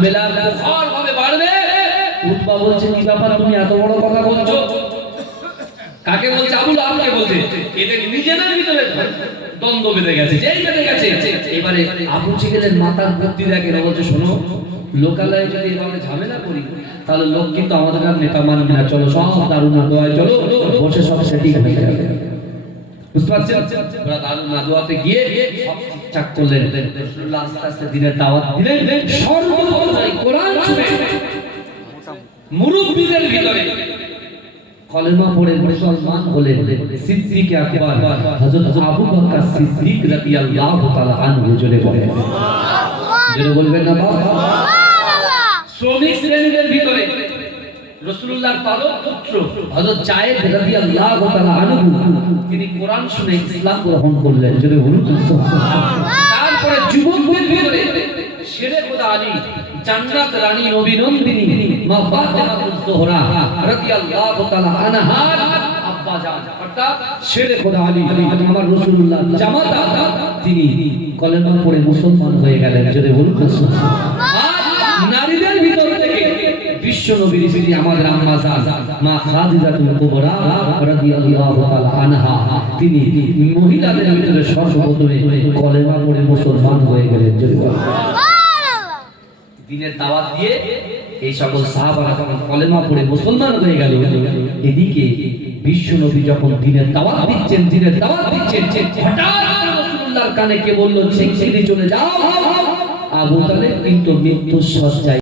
ঝামেলা প্রখর ভাবে বাড়বে। উৎপা বলছে, কি ব্যাপার? তুমি এত বড় কথা বলছো? কাকে বলছে? আবুল আবুকে বলছে। এদের নিজেদের ভিতরে দ্বন্দ্ব বেঁধে গেছে, যেই বেঁধে গেছে। এবারে আবু চিকেলের মাথার বুদ্ধি দেখে বলছে, শোনো, লোকালয়ে যদি এভাবে ঝামেলা করি, তাহলে লোক কিন্তু আমাদের আর নেতা মানবে না। চলো, সব দারুণ দোয়ায় চলো। বসে সব সেটিং হয়ে যাবে। বুঝতে পারছেন? ওরা গিয়ে সব করলেন। আস্তে আস্তে দিনের দাওয়াত দিলেন। শুনে মুরব্বীদের ভিতরে কলেমা পড়ে মুসলমান হলেন সিদ্দিক আকবর হযরত আবু বকর সিদ্দিক রাদিয়াল্লাহু তাআলা আনহু জোরে বলেন। জোরে বলবেন না বাবা শ্রমিক শ্রেণীদের ভিতরে রাসূলুল্লাহর পালক পুত্র হযরত জায়েদ রাদিয়াল্লাহু তাআলা আনহু তিনি কোরআন শুনে ইসলাম গ্রহণ করলেন। জোরে বলুন তারপরে যুবকদের ভিতরে শেরে খোদা আলী জান্নাত রানী নবীনন্দিনী মা ফাতেমাতুজ জোহরা রাদিয়াল্লাহু তাআলা আনহা। আব্বা জান, অর্থাৎ শেরে খোদা আলী, আমার রাসূলুল্লাহ জামাতা তিনি কলেমা পড়ে মুসলমান হয়ে গেলেন যদি বলুন আর নারীদের ভিতর থেকে বিশ্ব নবীর স্ত্রী আমাদের আম্মা জান, মা খাদিজাতুল কুবরা রাদিয়াল্লাহু তাআলা আনহা। তিনি মহিলাদের ভিতরে সর্বপ্রথমে কলেমা পড়ে মুসলমান হয়ে গেলেন যদি বলুন দিনের দাওয়াত দিয়ে এই সকল সাহাবারা যখন কলেমা পড়ে মুসলমান হয়ে গেল, এদিকে বিশ্ব নবী যখন দিনের দাওয়াত দিচ্ছেন, দিনের দাওয়াত দিচ্ছেন, হঠাৎ কানে কে বলল চলে যাও। আবু কিন্তু মৃত্যু সজ্জায়